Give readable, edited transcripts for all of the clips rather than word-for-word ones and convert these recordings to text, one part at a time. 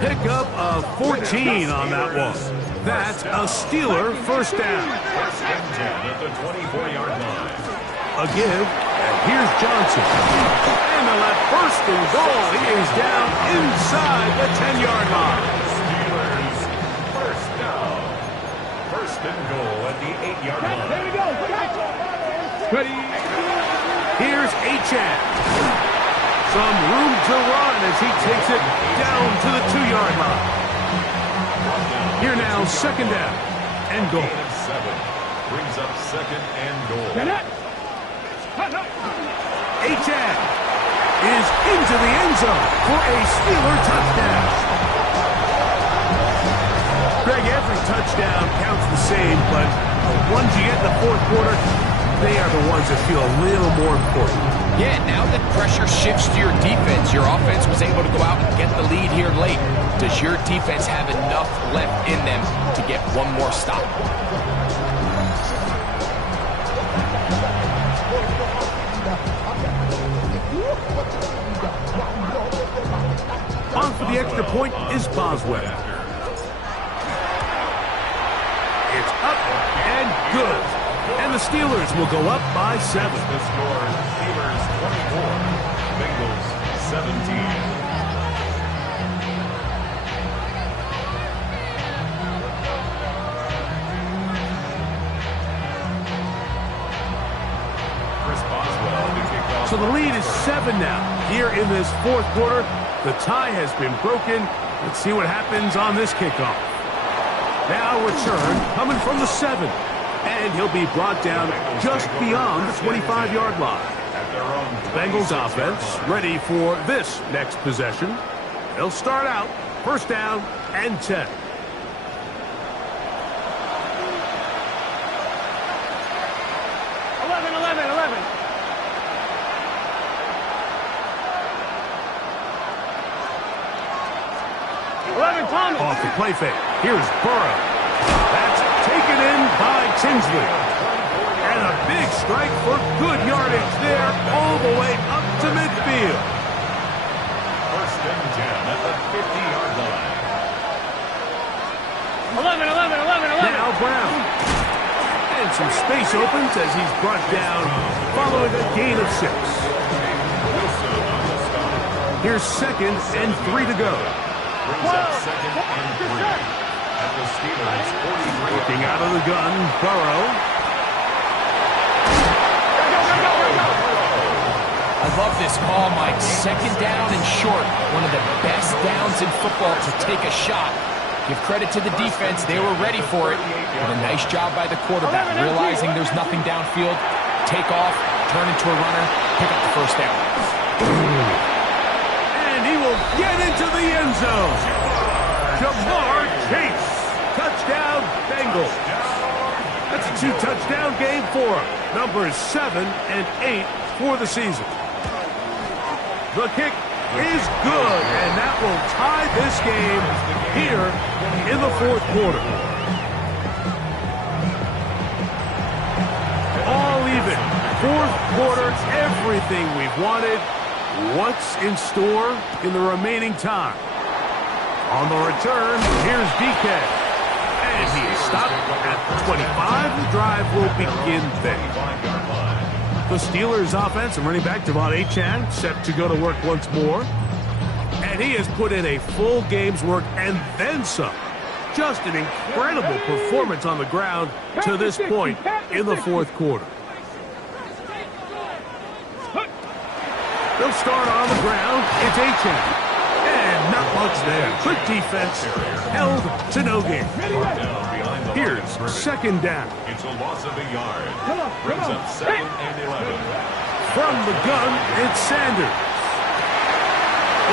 Pickup of 14 on that one. That's a Steeler first down. First and 10 at the 24-yard line. A give, and here's Johnson. And they'll have first and goal. He is down inside the 10-yard line. Steelers first down. First and goal at the 8-yard line. Here we go. Ready. Here's Achan. Some room to run as he takes it down to the 2-yard line. Here now, second down and goal. Gain of 7 brings up second and goal. Achan is into the end zone for a Steeler touchdown. Greg, every touchdown counts the same, but the ones you get in the fourth quarter, they are the ones that feel a little more important. Yeah, now that pressure shifts to your defense, your offense was able to go out and get the lead here late. Does your defense have enough left in them to get one more stop? On for the extra point is Boswell. It's up and good. And the Steelers will go up by 7. The score, Steelers 24, Bengals 17. So the lead is 7 now. Here in this fourth quarter, the tie has been broken. Let's see what happens on this kickoff. Now return coming from the 7. And he'll be brought down just beyond the 25-yard line. The Bengals offense ready for this next possession. They'll start out first down and 10. Off the play fake. Here's Burrow. That's taken in by Tinsley. And a big strike for good yardage there all the way up to midfield. First and 10 at the 50-yard line. 11. Now Brown. And some space opens as he's brought down following a gain of 6. Here's second and 3 to go. Brings up second and 3 at the Steelers 43. Looking out of the gun, Burrow. I love this call, Mike. Second down and short. One of the best downs in football to take a shot. Give credit to the defense. They were ready for it. But a nice job by the quarterback, realizing there's nothing downfield. Take off, turn into a runner, pick up the first down. He will get into the end zone. Jamar Chase. Touchdown, Bengals. That's a 2-touchdown game for him. Numbers 7 and 8 for the season. The kick is good, and that will tie this game here in the fourth quarter. All even. Fourth quarter, everything we've wanted. What's in store in the remaining time? On the return, here's DK. And he is stopped at the 25. The drive will begin there. The Steelers offense and running back Devon Achan set to go to work once more. And he has put in a full game's work and then some. Just an incredible performance on the ground to this point in the fourth quarter. They'll start on the ground. It's Achan. And not much there. Good defense. Held to no gain. Here's second down. It's a loss of a yard. Brings up second and 11. From the gun, it's Sanders.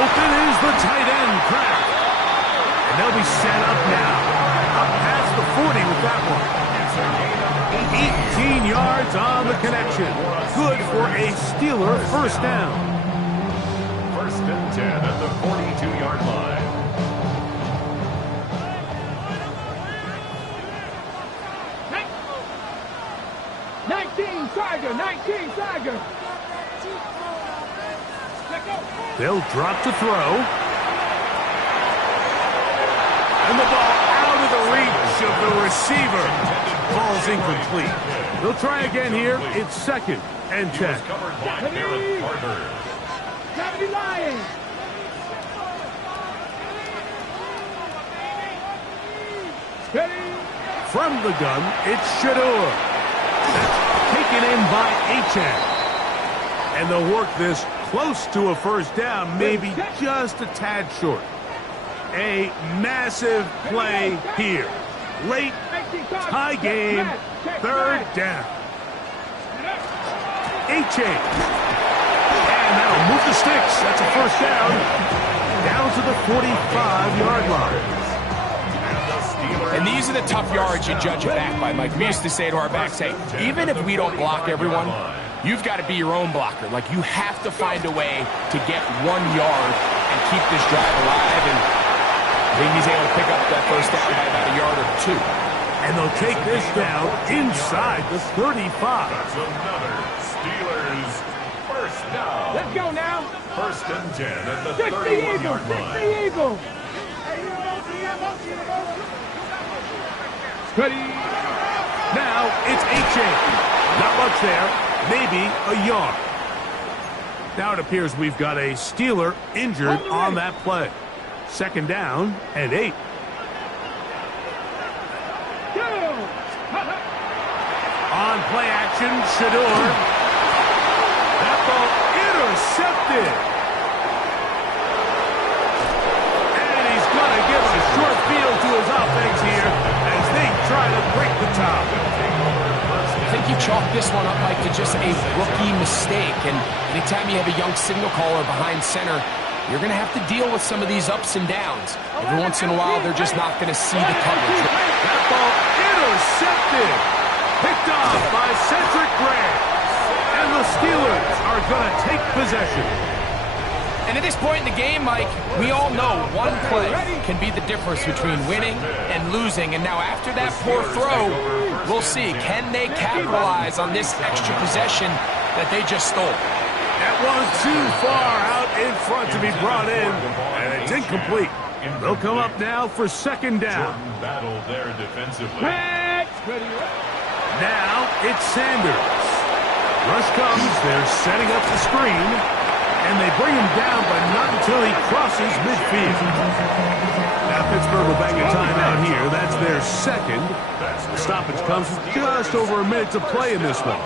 Open is the tight end, Kraft. And they'll be set up now. Up past the 40 with that one. 18 yards on the connection. Good for a Steeler first down. First and 10 at the 42-yard line. Tiger. They'll drop to throw. The receiver falls incomplete. They'll try again here. It's 2nd and 10. Covered by Garrett Carter. 70 Lions. From the gun, it's Shador. That's taken in by Achane. And they'll work this close to a first down, maybe just a tad short. A massive play here. Late, tie game, 3rd down. Achane. And that'll move the sticks. That's a first down. Down to the 45-yard line. And these are the tough yards you judge it back by, Mike. We used to say to our backs, hey, even if we don't block everyone, you've got to be your own blocker. Like, you have to find a way to get 1 yard and keep this drive alive. And I think he's able to pick up that first down by about a yard or 2. And they'll take this down inside the 35. That's another Steelers first down. Let's go now. 1st and 10 at the 6 the Eagle. 31-yard 6 line. the Eagle. Ready. Now it's Achane. Not much there. Maybe a yard. Now it appears we've got a Steeler injured on that play. 2nd down and 8. On play action, Shador. That ball intercepted. And he's going to give a short field to his offense here as they try to break the top. I think you chalk this one up, Mike, to just a rookie mistake. And anytime you have a young signal caller behind center, you're going to have to deal with some of these ups and downs. Every once in a while, they're just not going to see the coverage. That ball intercepted. Picked off by Cedric Gray. And the Steelers are going to take possession. And at this point in the game, Mike, we all know one play can be the difference between winning and losing. And now after that poor throw, we'll see. Can they capitalize on this extra possession that they just stole? That was too far out in front to be brought in, and it's incomplete. They'll come up now for 2nd down. Battle there defensively. Now it's Sanders. Rush comes, they're setting up the screen, and they bring him down, but not until he crosses midfield. Now Pittsburgh will bang a timeout here. That's their 2nd. The stoppage comes with just over a minute to play in this one.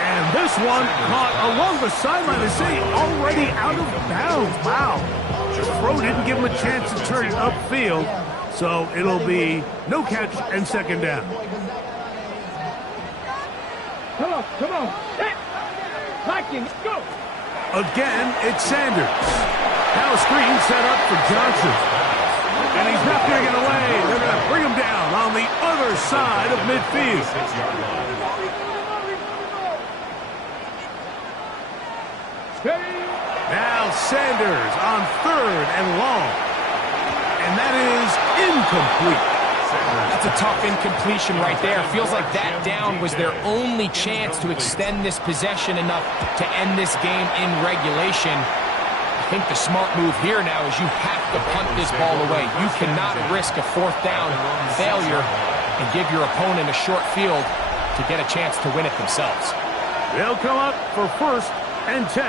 And this one caught along the sideline. They say already out of bounds. Wow. The throw didn't give him a chance to turn it upfield. So it'll be no catch and 2nd down. Come on. Viking, go. Again, it's Sanders. Now a screen set up for Johnson. And he's not going to get away. They're going to bring him down on the other side of midfield. Now Sanders on 3rd and long. And that is incomplete. That's a tough incompletion right there. Feels like that down was their only chance to extend this possession enough to end this game in regulation. I think the smart move here now is you have to punt this ball away. You cannot risk a 4th down failure and give your opponent a short field to get a chance to win it themselves. They'll come up for 1st and 10.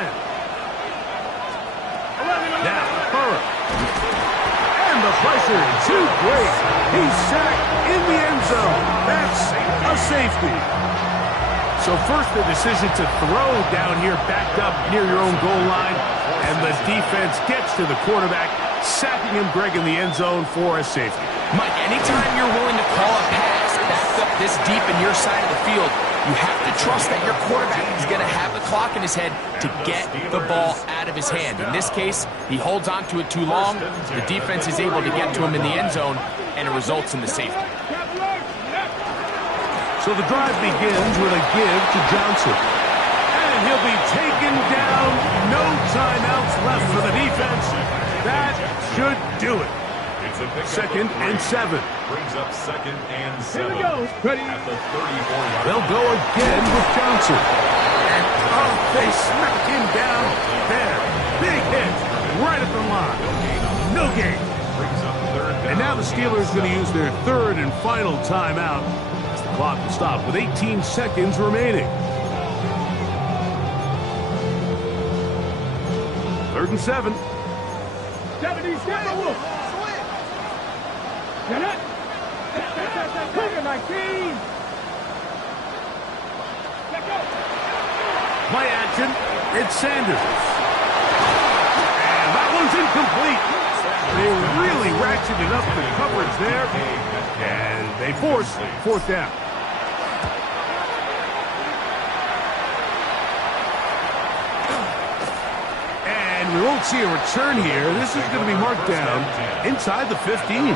Now, Burrow. And the pressure too great. He's sacked in the end zone. That's a safety. So first the decision to throw down here backed up near your own goal line. And the defense gets to the quarterback, sacking him, Greg, in the end zone for a safety. Mike, anytime you're willing to call a pass backed up this deep in your side of the field, you have to trust that your quarterback is going to have the clock in his head to get the ball out of his hand. In this case, he holds on to it too long. The defense is able to get to him in the end zone, and it results in the safety. So the drive begins with a give to Johnson. And he'll be taken down. No timeouts left for the defense. That should do it. 2nd and 7. Brings up 2nd and 7. Here we go. Ready. At the 34-yard. They'll go again with Johnson. And they smack him down there. Big hit right at the line. No gain. And now the Steelers going to use their third and final timeout as the clock will stop with 18 seconds remaining. 3rd and 7. 70, step a wolf. Get it. Cover 19. Let go. Play action. It's Sanders. And that one's incomplete. They really ratcheted up the coverage there. And they force 4th down. And we won't see a return here. This is going to be marked down inside the 15.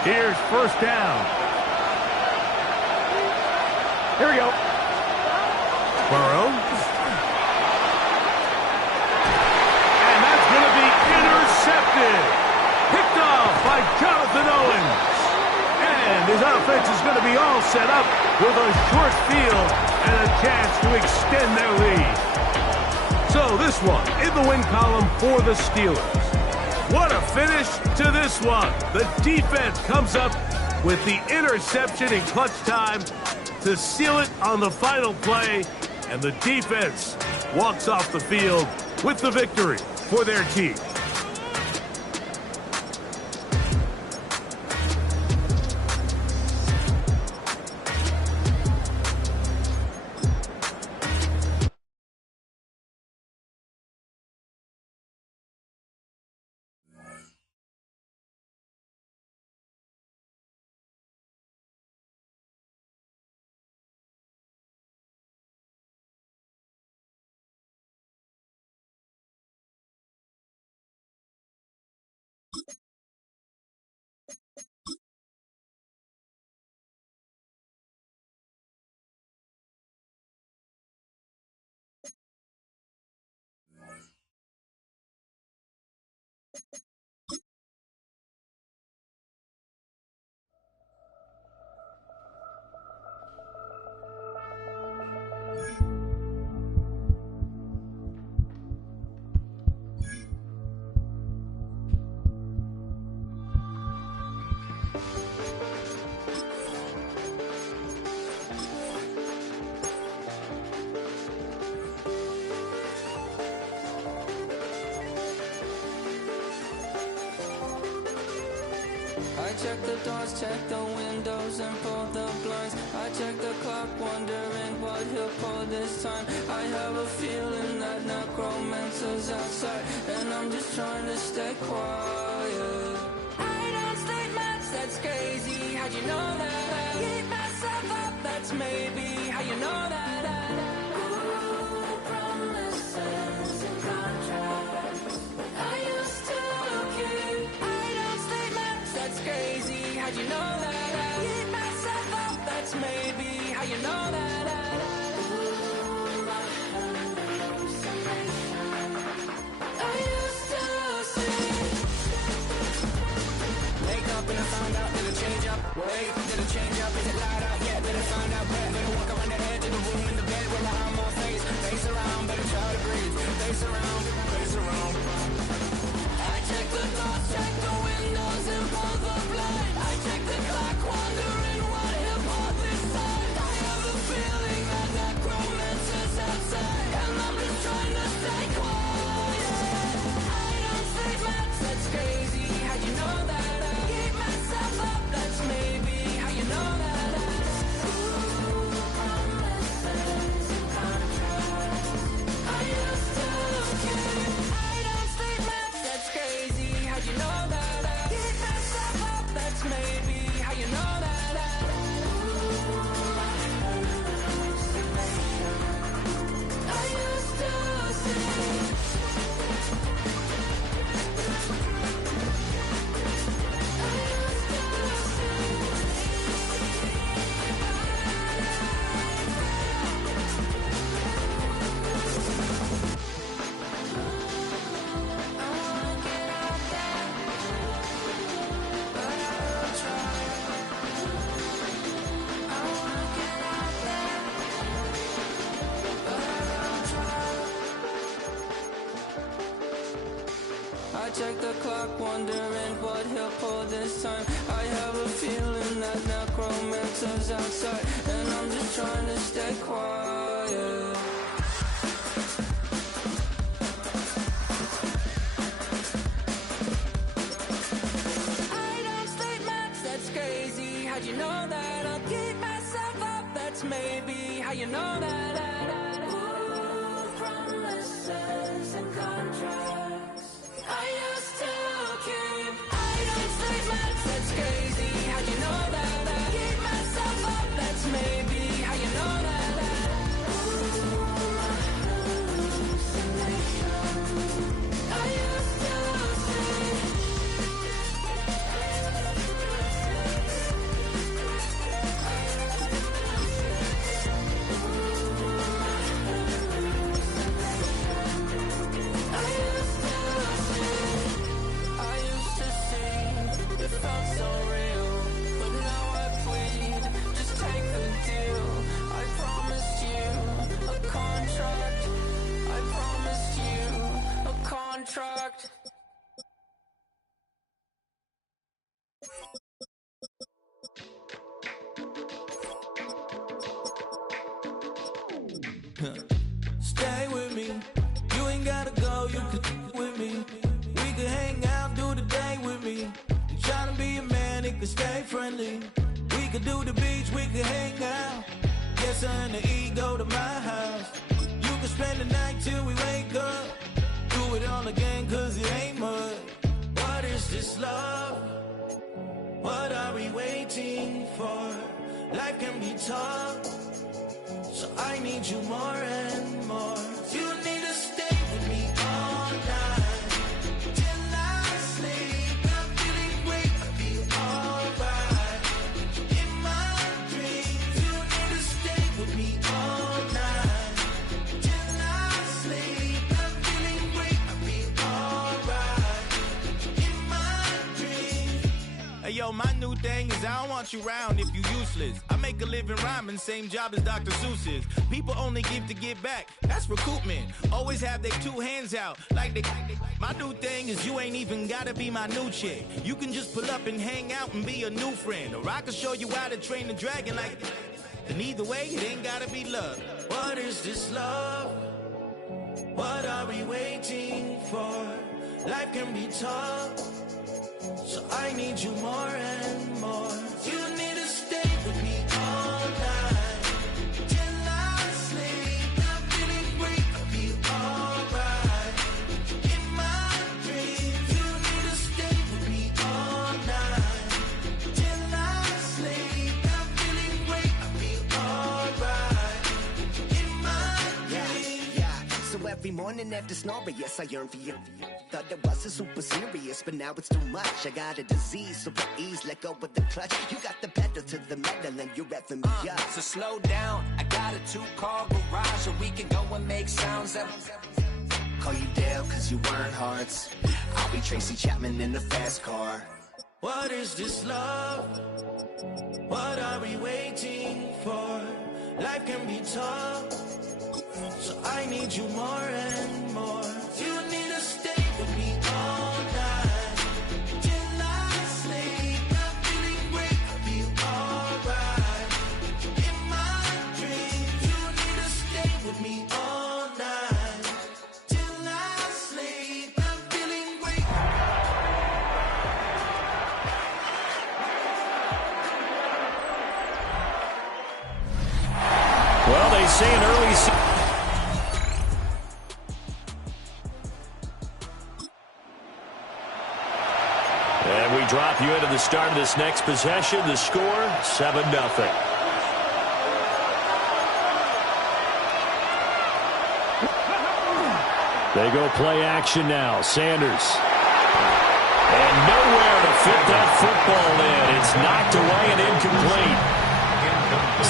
Here's 1st down. Here we go. Burrow. And that's going to be intercepted. Picked off by Jonathan Owens. And his offense is going to be all set up with a short field and a chance to extend their lead. So this one in the win column for the Steelers. What a finish to this one. The defense comes up with the interception in clutch time to seal it on the final play. And the defense walks off the field with the victory for their team. I check the doors, check the windows, and pull the blinds. I check the clock, wondering what he'll pull this time. I have a feeling that necromancer's outside, and I'm just trying to stay quiet. I don't state much, that's crazy. How'd you know that? Keep myself up, that's maybe how you know that. Ooh, promises and contracts I used to keep. I don't state much, that's crazy. How'd you know that? Keep myself up, that's maybe how you know that. Ooh, my hallucination I used to see. Wake up and I found out, did it change up? Wait, did it change up? Is it light out yet? Did it find out where? Better walk around the edge of the room in the bed where my arm on face around, better try to breathe. Face around, face around. I check the doors, check the windows, and pull the blinds. I check the clock, wondering what he'll pull this time. I have a feeling that necromancer's outside, and I'm just trying to stay quiet. I don't say much, that's crazy. How'd you know that? Keep myself up, that's maybe how you know that. Ooh, promises and contracts I used to keep. check the clock, wondering what he'll pull this time. I have a feeling that necromancer's outside, and I'm just trying to stay quiet. I don't sleep much, that's crazy. How'd you know that? I'll keep myself up, that's maybe how you know that. Ooh, promises and contracts I used to keep. I don't sleep much, that's crazy. How'd you know that? I'll keep myself up, that's maybe how you know that. Ooh, hallucination I used to see. I used to see, it felt so real, but now I plead, just take the deal. I promised you a contract, I promised you a contract. Stay with me, you ain't gotta go, you could with me. We could hang out, do the day with me. You tryna be a man, it could stay friendly. We could do the beach, we could hang out. Yes, I and the E go to my house. You could spend the night till we wake up. Do it all again, cause it ain't mud. What is this love? What are we waiting for? Life can be tough, so I need you more and more. You need to stay with me all night till I sleep. I'm feeling great, I'll be alright. In my dreams, you need to stay with me all night till I sleep. I'm feeling great, I'll be alright. In my dreams. Hey yo, my new thing is I don't want you around if you useless. I make a living rhyming, same job as Dr. Seuss's. People only give to get back, that's recoupment. Always have their two hands out, like they. My new thing is you ain't even gotta be my new chick. You can just pull up and hang out and be a new friend. Or I can show you how to train the dragon like. And either way, it ain't gotta be love. What is this love? What are we waiting for? Life can be tough, so I need you more and more. You need to stay with me all night till I sleep. I'm feeling great, I'll be alright. In my dreams, you need to stay with me all night till I sleep. I'm feeling great, I'll be alright. In my dreams. Yeah. So every morning after snoring, yes, I yearn for you. Thought it wasn't super serious, but now it's too much. I got a disease, so please let go with the clutch. You got the pedal to the metal and you're revving me up. So slow down, I got a 2-car garage, and we can go and make sounds that. Call you Dale, cause you weren't hearts. I'll be Tracy Chapman in the fast car. What is this love? What are we waiting for? Life can be tough, so I need you more and more. You need to stay with me all night till I sleep. I'm feeling great, I'll be alright. In my dreams, you need to stay with me all night till I sleep. I'm feeling great. Well, they say an early season. And we drop you into the start of this next possession. The score, 7-0. They go play action now. Sanders. And nowhere to fit that football in. It's knocked away and incomplete.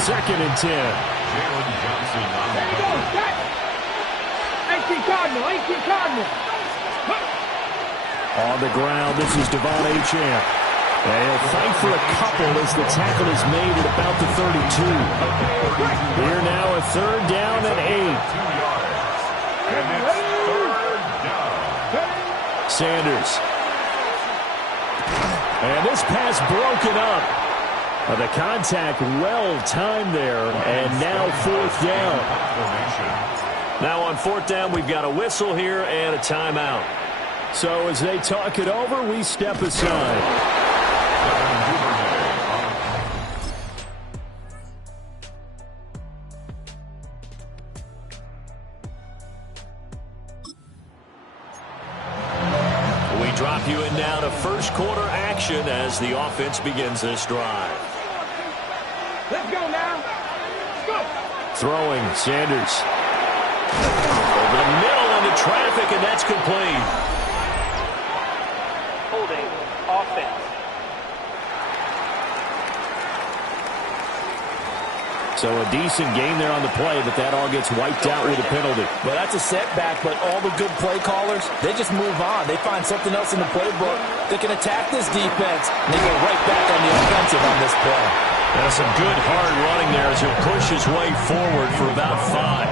2nd and 10. Jalen Johnson on the There you go, Jack. 18 Cardinal. On the ground, this is Devon Achane. And he'll fight for a couple as the tackle is made at about the 32. Here now a 3rd down and 8. 2 yards. And it's 3rd down. Sanders. And this pass broken up. The contact well-timed there, and now 4th down. Now on 4th down, we've got a whistle here and a timeout. So as they talk it over, we step aside. Drop you in now to first quarter action as the offense begins this drive. Let's go now. Let's go. Throwing, Sanders. Over the middle into traffic, and that's complete. Holding offense. So a decent game there on the play, but that all gets wiped out with a penalty. Well, that's a setback, but all the good play callers, they just move on. They find something else in the playbook. They can attack this defense, and they go right back on the offensive on this play. That's some good hard running there as he'll push his way forward for about 5.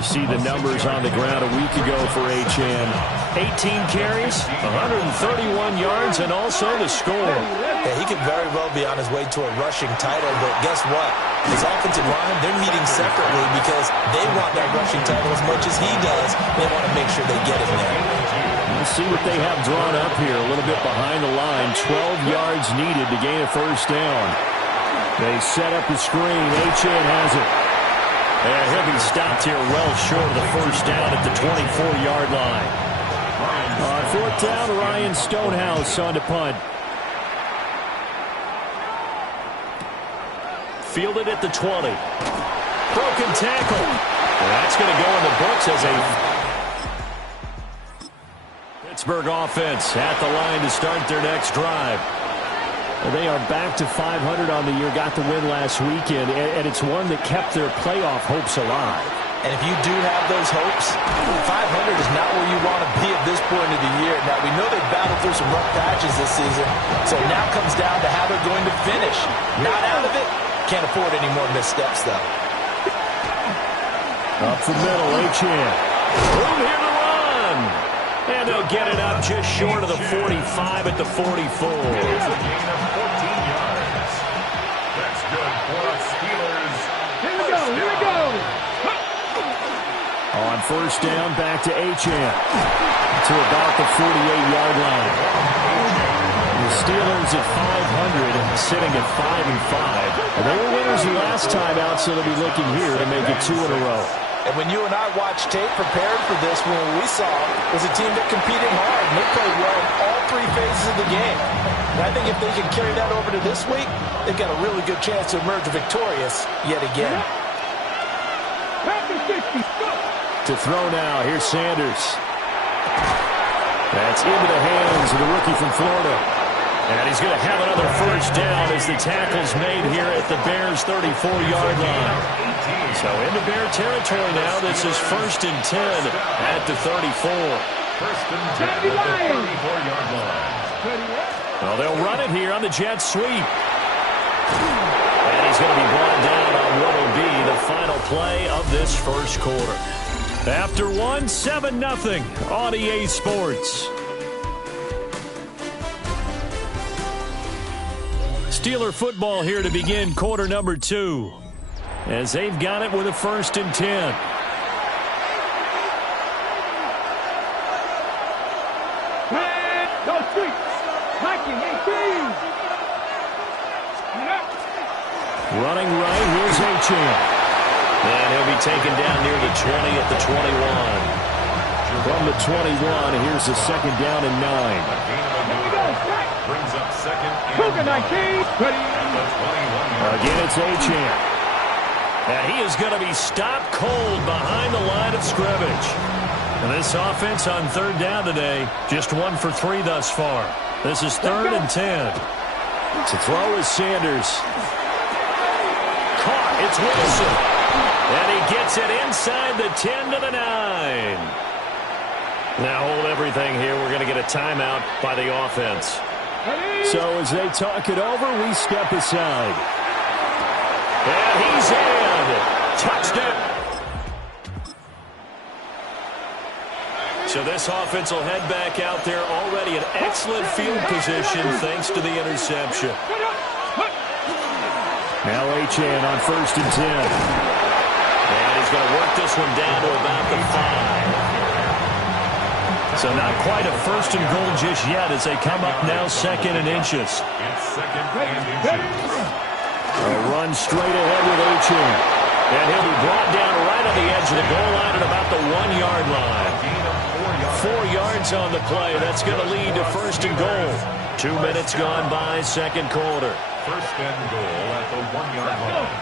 You see the numbers on the ground a week ago for H.N. 18 carries, 131 yards, and also the score. Yeah, he could very well be on his way to a rushing title, but guess what? His offensive line, they're meeting separately because they want that rushing title as much as he does. They want to make sure they get him there. Let's see what they have drawn up here. A little bit behind the line. 12 yards needed to gain a first down. They set up the screen. H.N. has it. And he'll be stopped here well short of the first down at the 24-yard line. On 4th down, Ryan Stonehouse on to punt. Fielded at the 20. Broken tackle. That's going to go in the books as a Pittsburgh offense at the line to start their next drive. They are back to 500 on the year, got the win last weekend, and it's one that kept their playoff hopes alive. And if you do have those hopes, 500 is not where you want to be at this point of the year. Now, we know they've battled through some rough patches this season, so now comes down to how they're going to finish. Not out of it. Can't afford any more missteps, though. Up the middle, H.N. Room here to run. And they'll get it up just short of the 45 at the 44. It's a gain of 14 yards. That's good for the Steelers. Here we go. Here we go. On first down, back to H.N. to about the 48-yard line. The Steelers at 500, sitting at 5-5. They were winners last time out, so they'll be looking here to make it 2 in a row. And when you and I watched tape prepared for this, what we saw was a team that competed hard, and they played well in all 3 phases of the game. And I think if they can carry that over to this week, they've got a really good chance to emerge victorious yet again. To throw now, here's Sanders. That's into the hands of the rookie from Florida. And he's going to have another first down as the tackle's made here at the Bears' 34-yard line. So into Bear territory now. This is 1st and 10 at the 34. 1st and 10 at the 34-yard line. Well, they'll run it here on the jet sweep. And he's going to be brought down on what will be the final play of this first quarter. After 1, 7-0 on EA Sports. Steeler football here to begin quarter number 2. As they've got it with a 1st and 10. Go sweep. Hiking, 18. Running right, here's H.N. And he'll be taken down near the 20 at the 21. From the 21, here's the 2nd down and 9. Brings up 2nd and 19. Again, it's H.N. And he is going to be stopped cold behind the line of scrimmage. And this offense on 3rd down today, just 1 for 3 thus far. This is 3rd and 10. To throw is Sanders. Caught, it's Wilson. And he gets it inside the 10 to the 9. Now hold everything here. We're going to get a timeout by the offense. So as they talk it over, we step aside. And he's in. Touchdown. So this offense will head back out there already in excellent field position thanks to the interception. Now Achane on 1st and 10. And he's going to work this one down to about the 5. So not quite a 1st and goal just yet as they come up now 2nd and inches. It's 2nd and inches. A run straight ahead with Achane. And he'll be brought down right on the edge of the goal line at about the 1-yard line. 4 yards on the play. That's going to lead to 1st and goal. 2 minutes gone by, 2nd quarter. 1st and goal at the 1-yard line.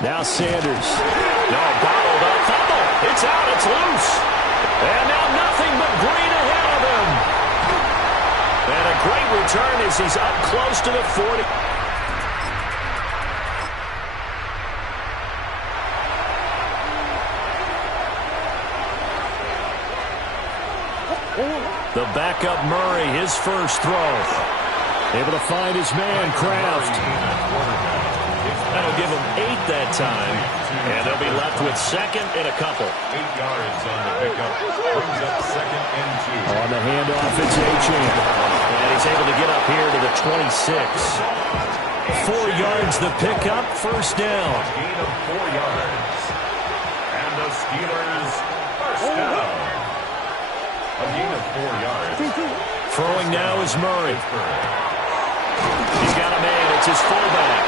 Now Sanders. No, bottled up. Fumble. It's out. It's loose. And now nothing but green ahead of him. And a great return as he's up close to the 40. The backup Murray, his first throw. Able to find his man, Kraft. That'll give him 8 that time. And they'll be left with 2nd and a couple. 8 yards on the pickup. Brings up 2nd and 2. On the handoff, it's Achane. And he's able to get up here to the 26. 4 yards the pickup, 1st down. Gain of 4 yards. And the Steelers first down. A gain of 4 yards. Throwing now is Murray. He's got a man. It's his fullback.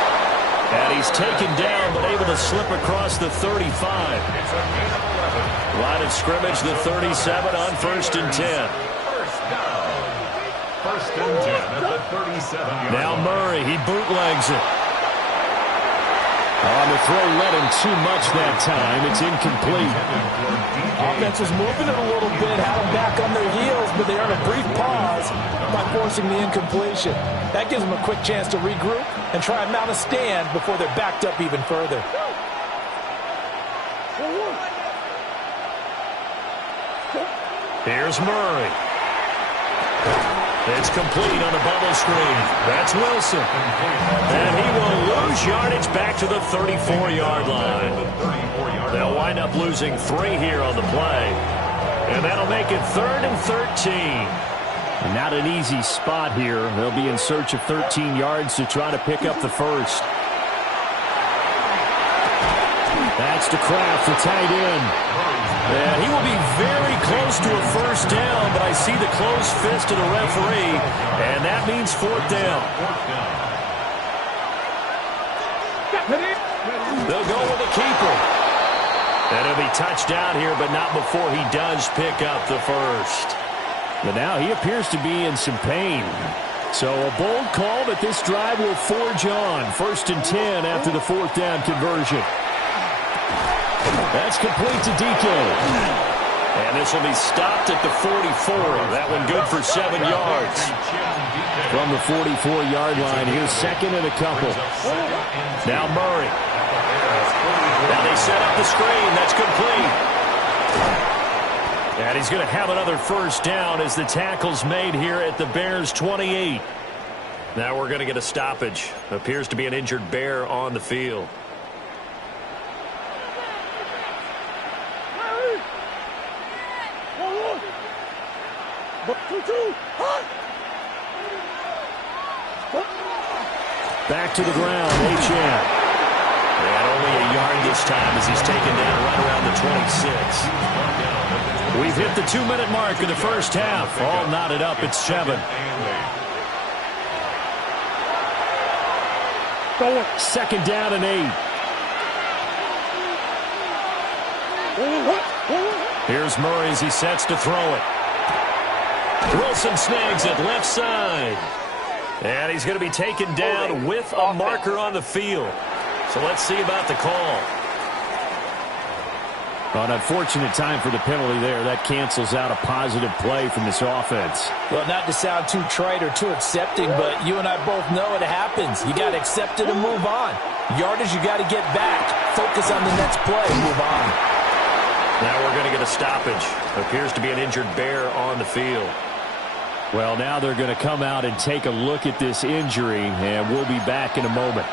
And he's taken down but able to slip across the 35. It's a gain of 11. Line of scrimmage, the 37 on 1st and 10. First down. 1st and 10 at the 37-yard Now line. Murray, he bootlegs it. On the throw, led him too much that time. It's incomplete. Offense was moving it a little bit, had them back on their heels, but they earned a brief pause by forcing the incompletion. That gives them a quick chance to regroup and try and mount a stand before they're backed up even further. Here's Murray. It's complete on a bubble screen. That's Wilson. And he will lose yardage back to the 34-yard line. They'll wind up losing 3 here on the play. And that'll make it 3rd and 13. Not an easy spot here. They'll be in search of 13 yards to try to pick up the first. That's to Kraft, the tight end. And he will be very close to a first down, but I see the closed fist of the referee, and that means 4th down. They'll go with the keeper. And he'll be touched down here, but not before he does pick up the first. But now he appears to be in some pain. So a bold call, but this drive will forge on. 1st and 10 after the 4th down conversion. That's complete to DK. And this will be stopped at the 44. That one good for 7 yards. From the 44-yard line, here's 2nd and a couple. Now Murray. Now they set up the screen. That's complete. And he's going to have another first down as the tackle's made here at the Bears' 28. Now we're going to get a stoppage. Appears to be an injured Bear on the field. Back to the ground, Achane. And only a yard this time as he's taken down right around the 26. We've hit the 2-minute mark of the first half. All knotted up at 7. 2nd down and 8. Here's Murray as he sets to throw it. Wilson snags it left side. And he's going to be taken down with a marker on the field. So let's see about the call. An unfortunate time for the penalty there. That cancels out a positive play from this offense. Well, not to sound too trite or too accepting, but you and I both know it happens. You got to accept it and move on. Yardage, you got to get back. Focus on the next play and move on. Now we're going to get a stoppage. Appears to be an injured Bear on the field. Well, now they're going to come out and take a look at this injury, and we'll be back in a moment.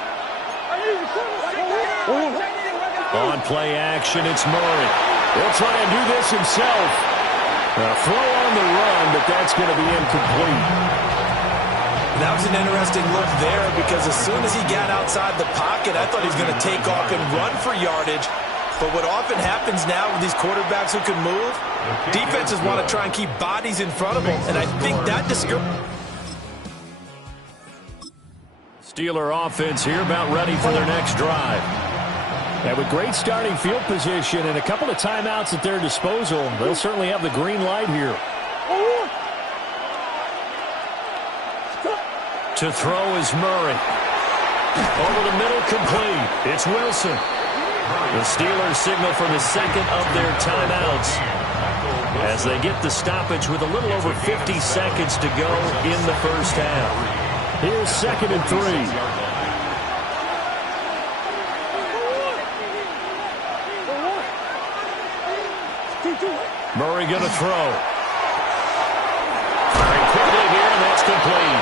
On play action, it's Murray. He'll try and do this himself. A throw on the run, but that's going to be incomplete. That was an interesting look there because as soon as he got outside the pocket, I thought he was going to take off and run for yardage. But what often happens now with these quarterbacks who can move, defenses want to try and keep bodies in front of them, and I think that Steeler offense here about ready for their next drive. And with great starting field position and a couple of timeouts at their disposal, they'll certainly have the green light here. To throw is Murray. Over the middle, complete. It's Wilson. The Steelers signal for the second of their timeouts as they get the stoppage with a little over 50 seconds to go in the first half. Here's 2nd and 3. Murray going to throw. Very quickly here, and that's complete.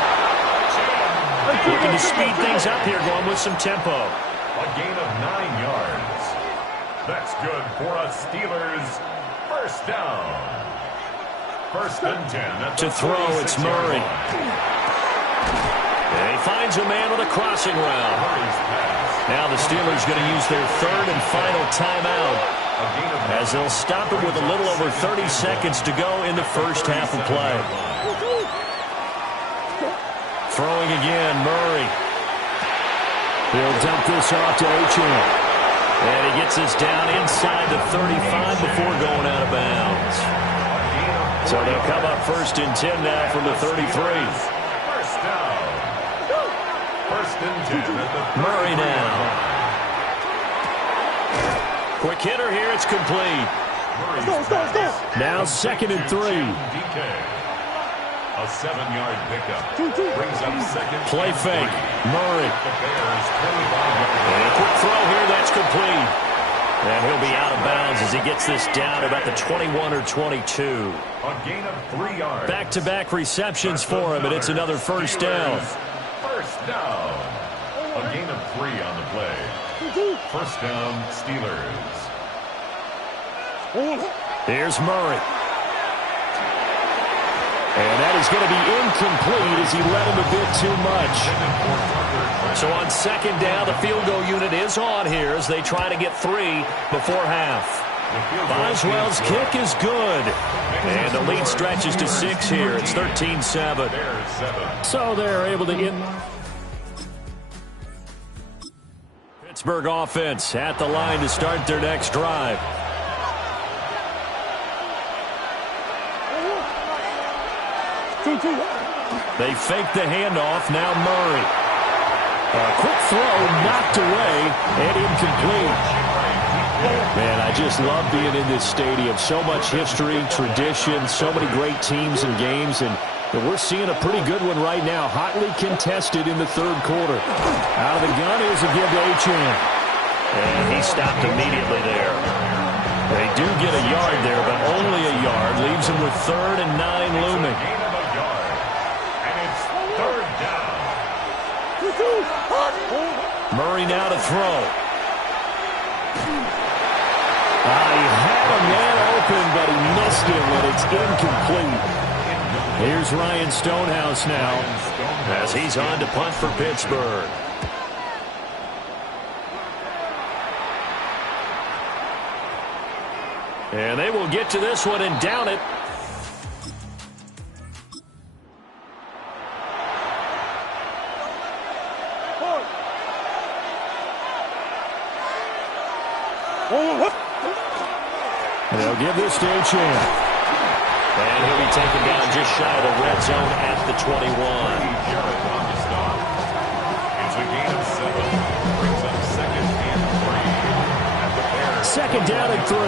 Looking to speed things up here, going with some tempo. A gain of 9 yards. That's good for a Steelers first down. 1st and 10. To throw, it's Murray. And he finds a man with a crossing route. Now the Steelers going to use their 3rd and final timeout as they'll stop it with a little over 30 seconds to go in the first half of play. Throwing again, Murray. He'll dump this off to Achane. And he gets this down inside the 35 before going out of bounds. So they'll come up 1st and 10 now from the 33. First down. 1st and 10. Murray now. Quick hitter here, it's complete. Now 2nd and 3. A 7-yard pickup. Brings up 2nd. Play fake. Murray. And a quick throw here, that's complete. And he'll be out of bounds as he gets this down about the 21 or 22. A gain of 3 yards. Back-to-back receptions for him, and it's another first down. First down. A gain of 3 on the play. First down, Steelers. Here's Murray. And that is going to be incomplete as he let him a bit too much. So on 2nd down, the field goal unit is on here as they try to get 3 before half. Boswell's kick is good. And the lead stretches to 6 here. It's 13-7. So they're able to get... Pittsburgh offense at the line to start their next drive. They fake the handoff. Now Murray. A quick throw knocked away and incomplete. Man, I just love being in this stadium. So much history, tradition, so many great teams and games, and we're seeing a pretty good one right now. Hotly contested in the 3rd quarter. Out of the gun, here's a give to Achane. And he stopped immediately there. They do get a yard there, but only a yard. Leaves him with 3rd and 9 looming. Murray now to throw. He had a man open, but he missed him when it's incomplete. Here's Ryan Stonehouse now as he's on to punt for Pittsburgh. And they will get to this one and down it. They'll give this to Achane. And he'll be taken down just shy of the red zone at the 21. It's a gain of 7. Brings up 2nd and 3. At the Bears. 2nd down and 3.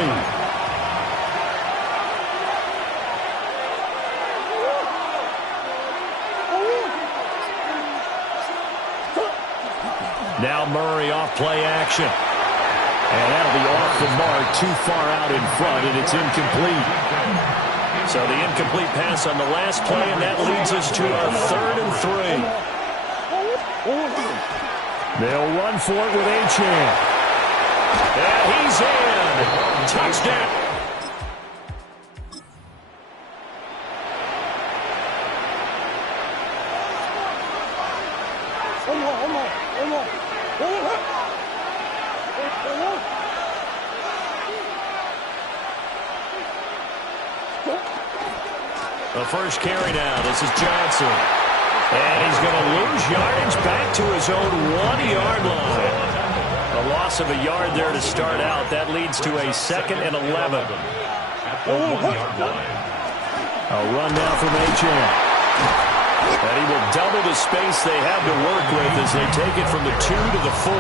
Now Murray off play action. And that'll be off the mark, too far out in front, and it's incomplete. So the incomplete pass on the last play, and that leads us to a 3rd and 3. They'll run for it with Achane. And he's in. Touchdown. The first carry now. This is Johnson. And he's going to lose yardage back to his own 1-yard line. A loss of a yard there to start out. That leads to a 2nd and 11. At the 1-yard line. A run now from H.N. And he will double the space they have to work with as they take it from the 2 to the 4.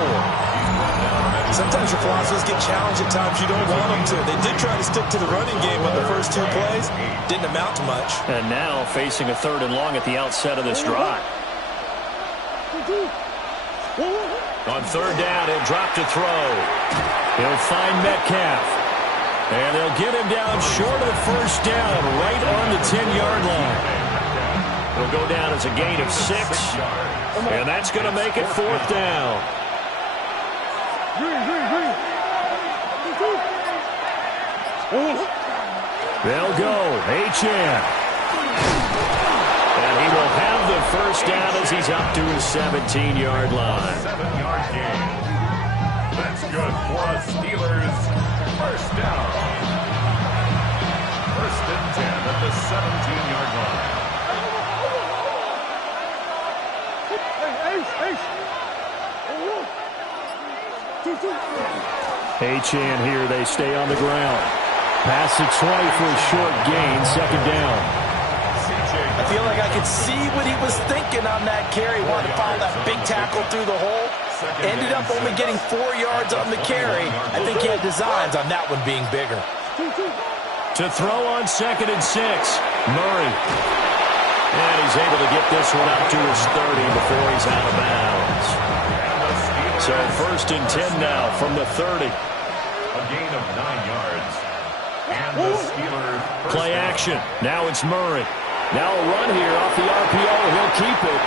Sometimes your philosophies get challenged at times you don't want them to. They did try to stick to the running game on the first 2 plays. Didn't amount to much. And now facing a 3rd and long at the outset of this drive. On 3rd down, he'll drop to throw. He'll find Metcalf. And they'll get him down short of the first down, right on the 10-yard line. He'll go down as a gain of 6. And that's going to make it 4th down. They'll go. H.N. And he will have the first down as he's up to his 17-yard line. 7-yard gain. That's good for a Steelers first down. 1st and 10 at the 17-yard line. H.N. here, they stay on the ground. Pass to 20 for a short gain, 2nd down. I feel like I could see what he was thinking on that carry. Wanted to follow that big tackle through the hole. Ended up only getting 4 yards on the carry. I think he had designs on that one being bigger. To throw on 2nd and 6, Murray. And he's able to get this one up to his 30 before he's out of bounds. So 1st and 10 now from the 30. A gain of 9 yards. And the Steelers play action. Now it's Murray. Now a run here off the RPO. He'll keep it.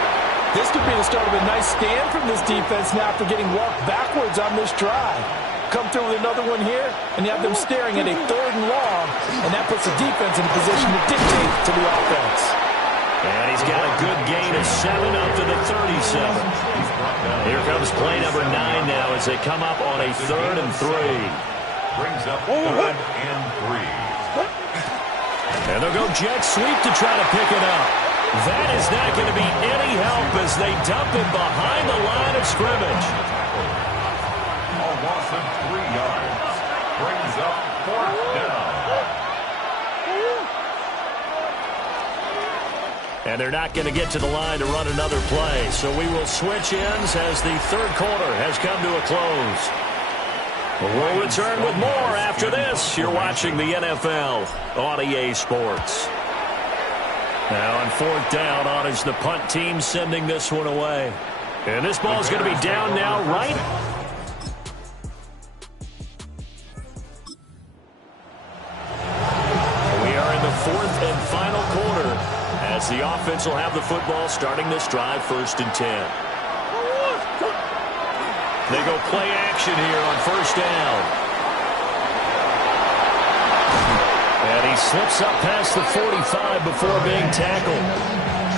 This could be the start of a nice stand from this defense now after getting walked backwards on this drive. Come through with another one here, and you have them staring at a 3rd and long, and that puts the defense in a position to dictate to the offense. And he's got a good gain of 7 up to the 37. Here comes play number 9 now as they come up on a 3rd and 3. Brings up 3rd and 3. And they'll go jet sweep to try to pick it up. That is not going to be any help as they dump him behind the line of scrimmage. A loss of 3 yards. Brings up 4th down. And they're not going to get to the line to run another play. So we will switch ends as the 3rd quarter has come to a close. We'll return with more after this. You're watching the NFL on EA Sports. Now on 4th down, on is the punt team sending this one away. And this ball is going to be down now, right? We are in the 4th and final quarter as the offense will have the football starting this drive 1st and 10. They go play action here on 1st down. And he slips up past the 45 before being tackled.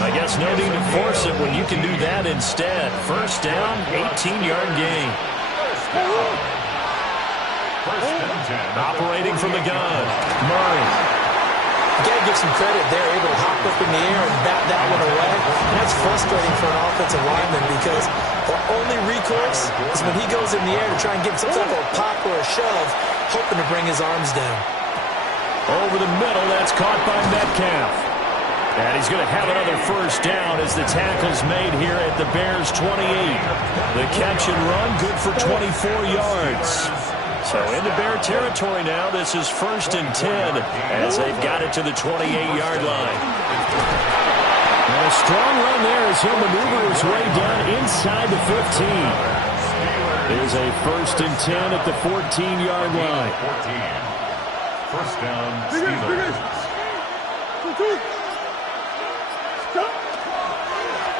I guess no need to force it when you can do that instead. 1st down, 18-yard gain. Operating from the gun, Murray. You got to give some credit. They're able to hop up in the air and bat that one away. And that's frustrating for an offensive lineman because their only recourse is when he goes in the air to try and get some type of a pop or a shove, hoping to bring his arms down. Over the middle, that's caught by Metcalf. And he's going to have another 1st down as the tackle's made here at the Bears' 28. The catch and run, good for 24 yards. So into Bear territory now. This is 1st and 10 as they've got it to the 28-yard line. And a strong run there as he'll maneuver his way down inside the 15. There's a 1st and 10 at the 14-yard line. 1st down, Steelers.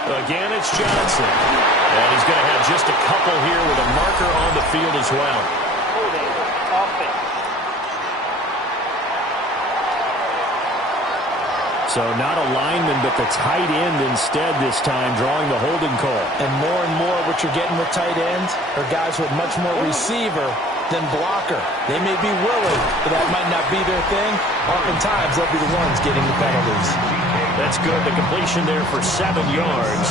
Again, it's Johnson. And he's going to have just a couple here with a marker on the field as well. So not a lineman, but the tight end instead this time, drawing the holding call. And more what you're getting with tight ends are guys with much more receiver than blocker. They may be willing, but that might not be their thing. Oftentimes, they'll be the ones getting the penalties. That's good. The completion there for 7 yards,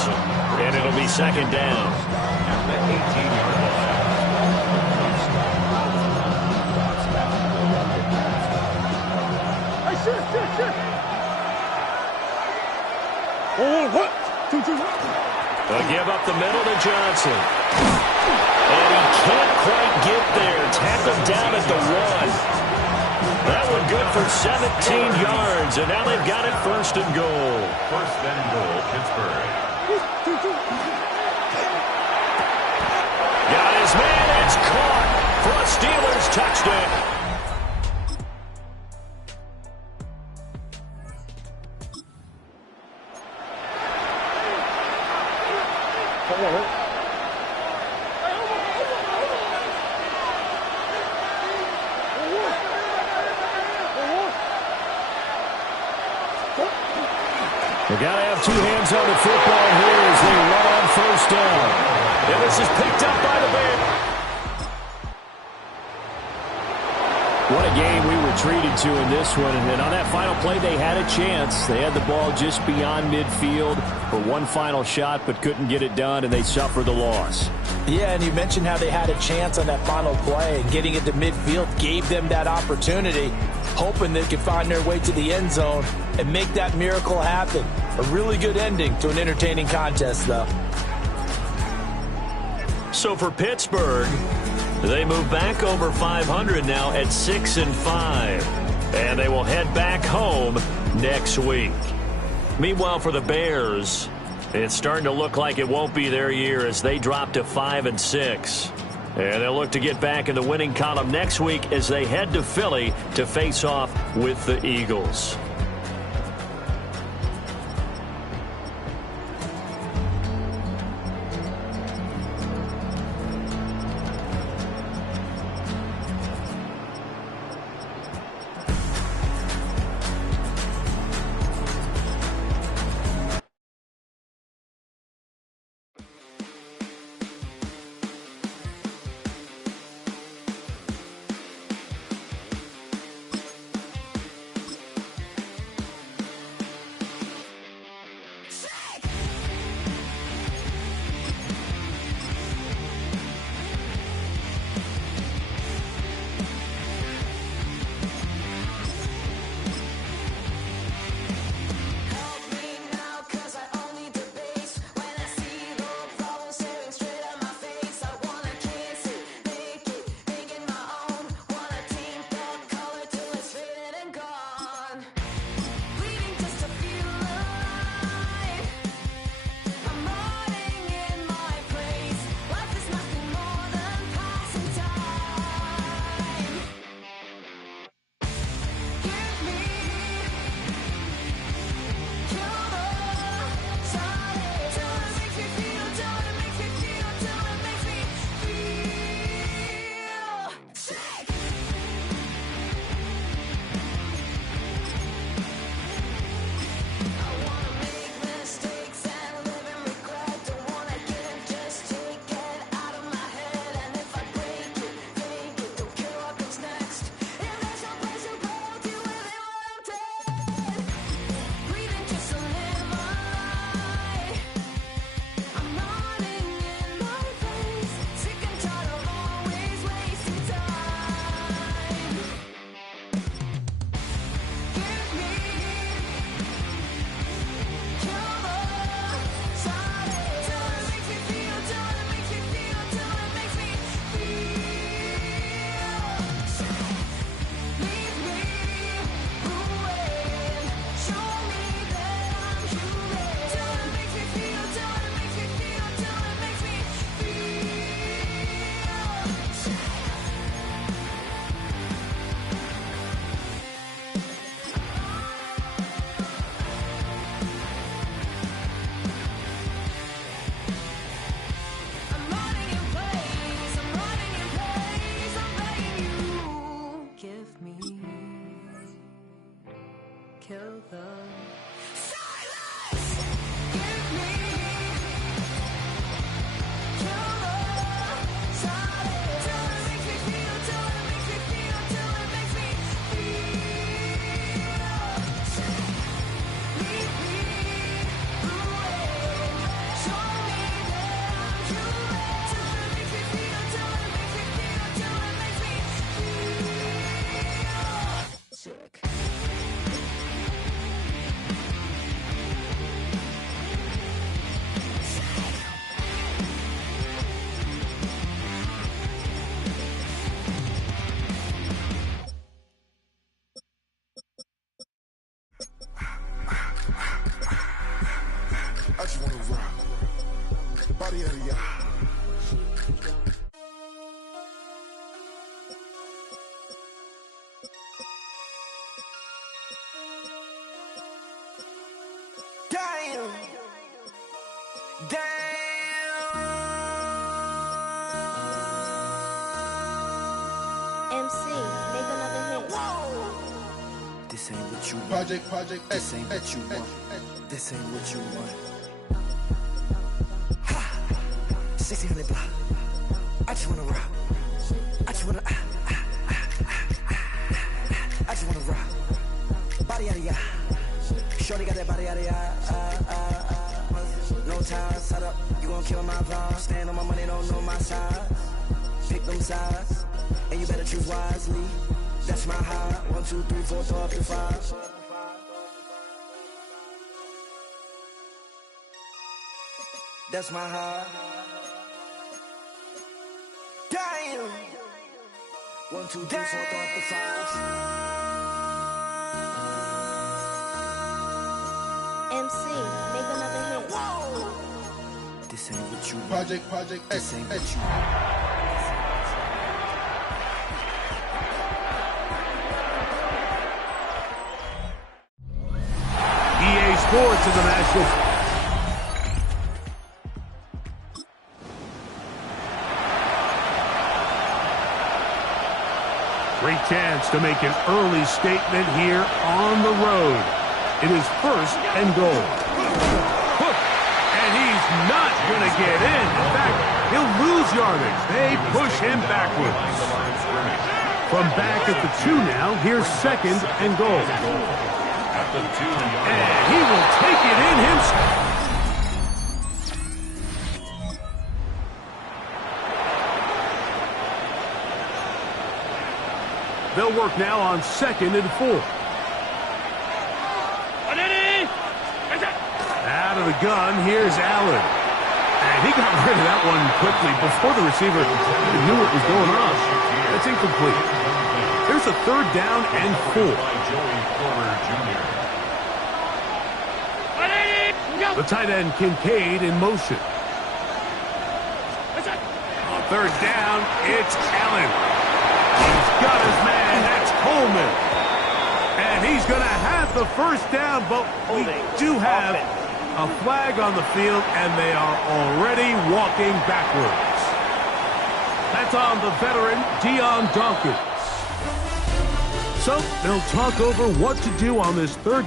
and it'll be second down. At the 18-yard line. A give up the middle to Johnson. And he can't quite get there. Tackled down at the 1. That one good for 17 yards, and now they've got it first and goal. First and goal, Pittsburgh. Got his man. It's caught for a Steelers touchdown. They got to have 2 hands on the football here as they run on first down. And this is picked up by the Bears. What a game we were treated to in this one. And on that final play, they had a chance. They had the ball just beyond midfield for one final shot, but couldn't get it done, and they suffered the loss. Yeah, and you mentioned how they had a chance on that final play, and getting it to midfield gave them that opportunity, hoping they could find their way to the end zone and make that miracle happen. A really good ending to an entertaining contest, though. So for Pittsburgh, they move back over 500 now at 6-5, and they will head back home next week. Meanwhile, for the Bears, it's starting to look like it won't be their year as they drop to 5-6. And they'll look to get back in the winning column next week as they head to Philly to face off with the Eagles. MC, make another hit. This ain't what you want. This ain't what you want. This ain't what you want. 1600 block. I just wanna rock. I just wanna I just wanna rock. Body out of ya. Shorty got that body out of ya. No time, set up. You gon' kill my vibe. Stand on my money, don't know my size. Pick them sides, and you better choose wisely. That's my high. 1, 2, 3, 4, throw up to 5. That's my high. Damn. 1, 2, 3, 4, throw up to 5. MC, make another hit. This ain't what you want. This ain't what you want. EA Sports in the National. Great chance to make an early statement here on the road. It is first and goal. And he's not going to get in. In fact, he'll lose yardage. They push him backwards. From back at the 2 now, here's second and goal. And he will take it in himself. They'll work now on second and 4. Out of the gun, here's Allen. And he got rid of that one quickly before the receiver knew what was going on. That's incomplete. Here's a third down and 4. The tight end, Kincaid, in motion. On third down, it's Allen. He's got his man. That's Coleman. And he's going to have the first down, but we do have a flag on the field, and they are already walking backwards. That's on the veteran, Dion Dawkins. So they'll talk over what to do on this third.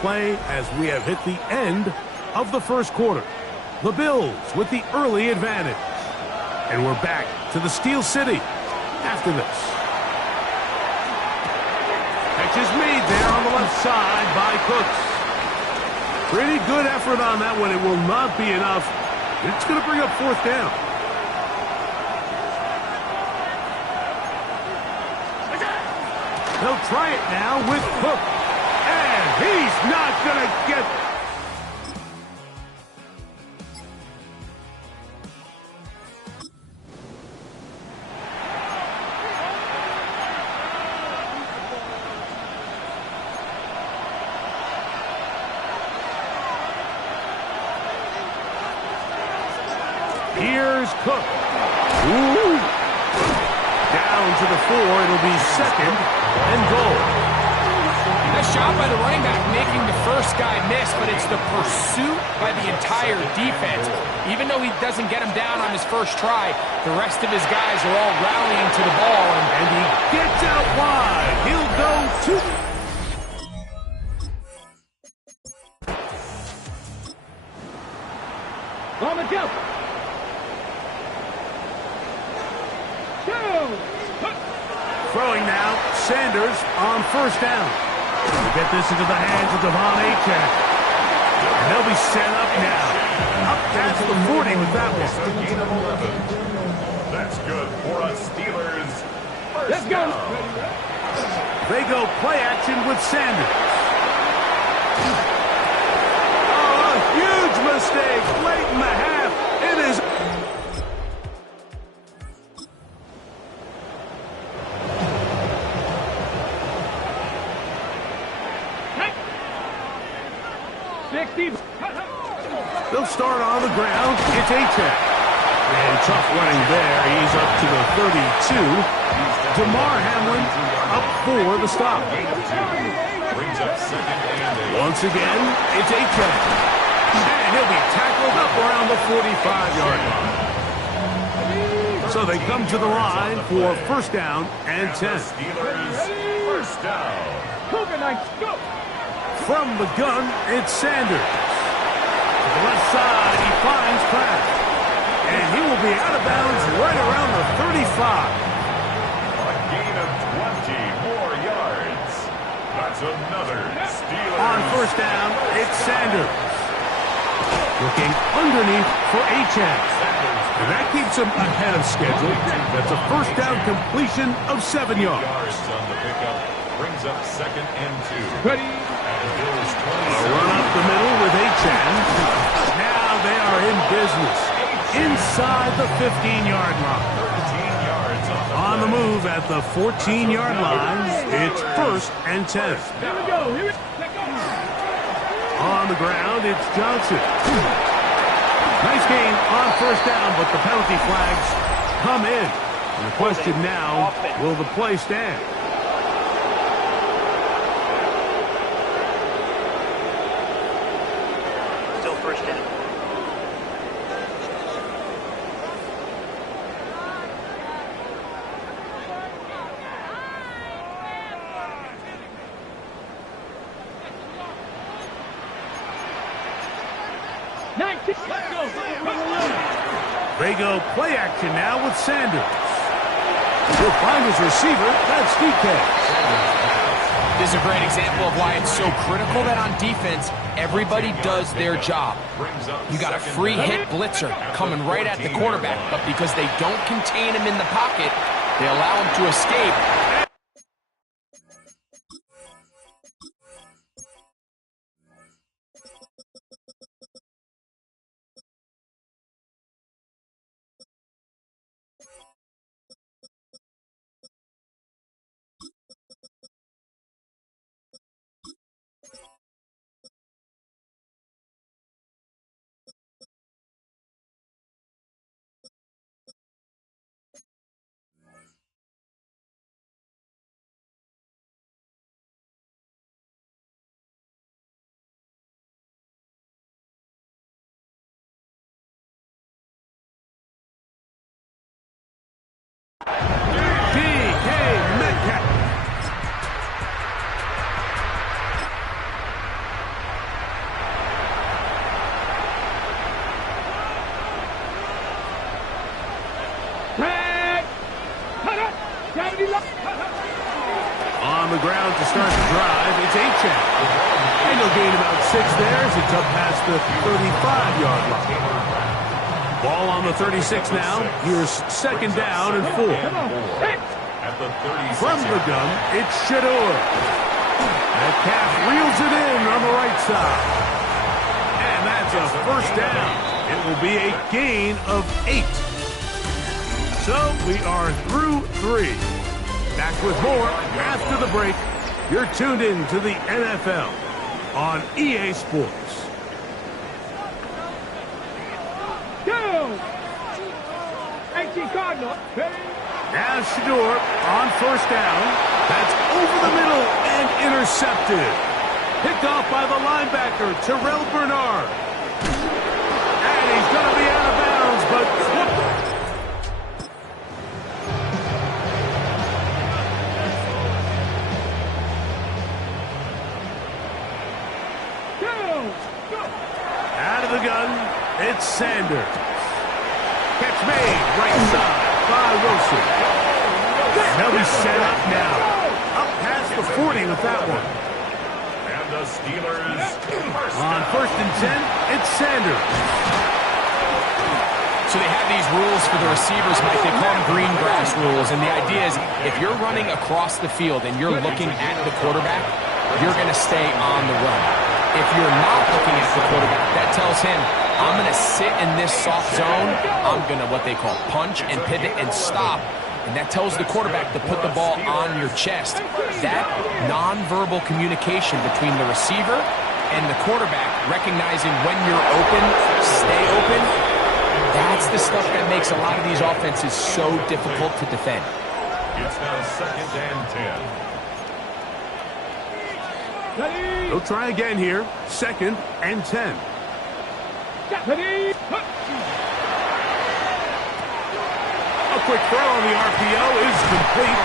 Play as we have hit the end of the first quarter. The Bills with the early advantage. And we're back to the Steel City after this. Catch is made there on the left side by Cooks. Pretty good effort on that one. It will not be enough. It's going to bring up fourth down. They'll try it now with Cook. He's not going to get... Here's Cook. Ooh. Down to the 4. It'll be second and goal. Nice job by the running back making the first guy miss, but it's the pursuit by the entire defense. Even though he doesn't get him down on his first try, the rest of his guys are all rallying to the ball. And he gets out wide. He'll go to... On the jump. 2. Throwing now, Sanders on first down. We'll get this into the hands of Devon Achane. And they'll be set up now. Up past the 40 with that one. Gain of 11. That's good for us Steelers. Let's go. They go play action with Sanders. Oh, a huge mistake late in the half. It is... They'll start on the ground. It's Achane. And tough running there. He's up to the 32. DeMar Hamlin up for the stop. Once again, it's Achane. And he'll be tackled up around the 45-yard line. So they come to the line for first down and 10. First down. Cougar Knights, go! From the gun, it's Sanders. To the left side, he finds Pratt. And he will be out of bounds right around the 35. A gain of 20 more yards. That's another Steelers. On first down, it's Sanders. Looking underneath for Achane. And that keeps him ahead of schedule. That's a first down completion of 7 yards. On the pickup brings up second and 2. Ready? A run up the middle with Achane. Now they are in business. Inside the 15-yard line. 13 yards on the move at the 14-yard line. It's first and 10. Here we go. Here we go. On the ground, it's Johnson. Nice gain on first down, but the penalty flags come in. And the question now, will the play stand? Still first down. They go play action now with Sanders. He'll find his receiver. That's DK. This is a great example of why it's so critical that on defense, everybody does their job. You got a free hit blitzer coming right at the quarterback, but because they don't contain him in the pocket, they allow him to escape. On the ground to start the drive, it's Achane. And he'll gain about 6 there as it's up past the 35-yard line. Ball on the 36 now. Here's second down and 4. From the gun, it's Shador. Metcalf reels it in on the right side. And that's a first down. It will be a gain of 8. So we are through 3. Back with more after the break. You're tuned in to the NFL on EA Sports. Go! 18 Cardinal. Now Shador on first down. That's over the middle and intercepted. Picked off by the linebacker, Terrell Bernard. And he's going to be out of bounds, but... Out of the gun, it's Sanders. Catch made, right side by Wilson. They'll be set up now. Up past the 40 with that one. And the Steelers on first and 10, it's Sanders. So they have these rules for the receivers, Mike. They call them green grass rules. And the idea is if you're running across the field and you're looking at the quarterback, you're going to stay on the run. If you're not looking at the quarterback, that tells him, I'm going to sit in this soft zone. I'm going to what they call punch and pivot and stop. And that tells the quarterback to put the ball on your chest. That nonverbal communication between the receiver and the quarterback recognizing when you're open, stay open, that's the stuff that makes a lot of these offenses so difficult to defend. It's now 2nd and 10. They'll try again here. 2nd and 10. A quick throw on the RPO is complete.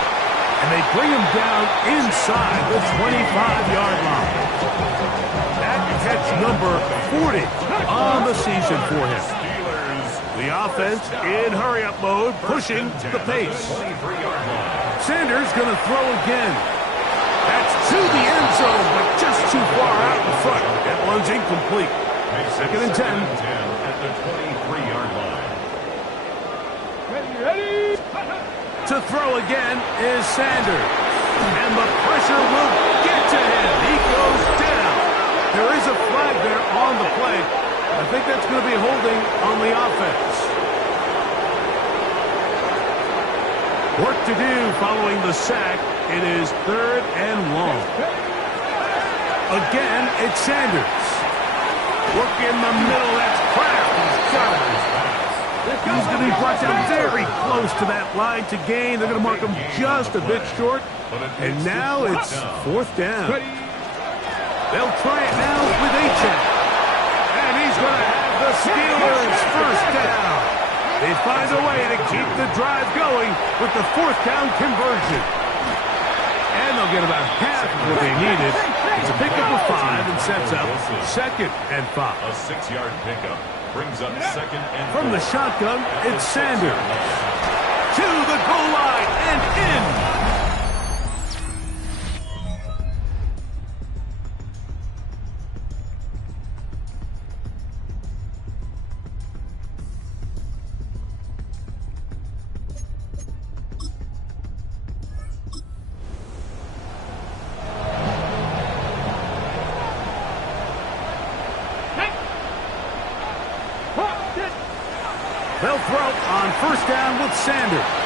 And they bring him down inside the 25-yard line. That catch number 40 on the season for him. The offense in hurry-up mode, pushing the pace. Sanders going to throw again. That's to the end zone, but just too far out in front. That one's incomplete. 2nd and 10. At the 23-yard line. Ready. To throw again is Sanders. And the pressure will get to him. He goes down. There is a flag there on the play. I think that's going to be holding on the offense. Work to do following the sack. It is 3rd and long. Again, it's Sanders. Work in the middle. That's Kraft. He's got it. He's going to be brought down very close to that line to gain. They're going to mark him just a bit short. And now it's 4th down. They'll try it now with Achane. And he's going to have the Steelers' 1st down. They find a way to keep the drive going with the 4th down conversion. And they'll get about half of what they needed. It's a pickup of 5 and sets up 2nd and 5. A 6-yard pickup brings up 2nd and 4. From the shotgun, it's Sanders. To the goal line and in. They'll throw on 1st down with Sanders.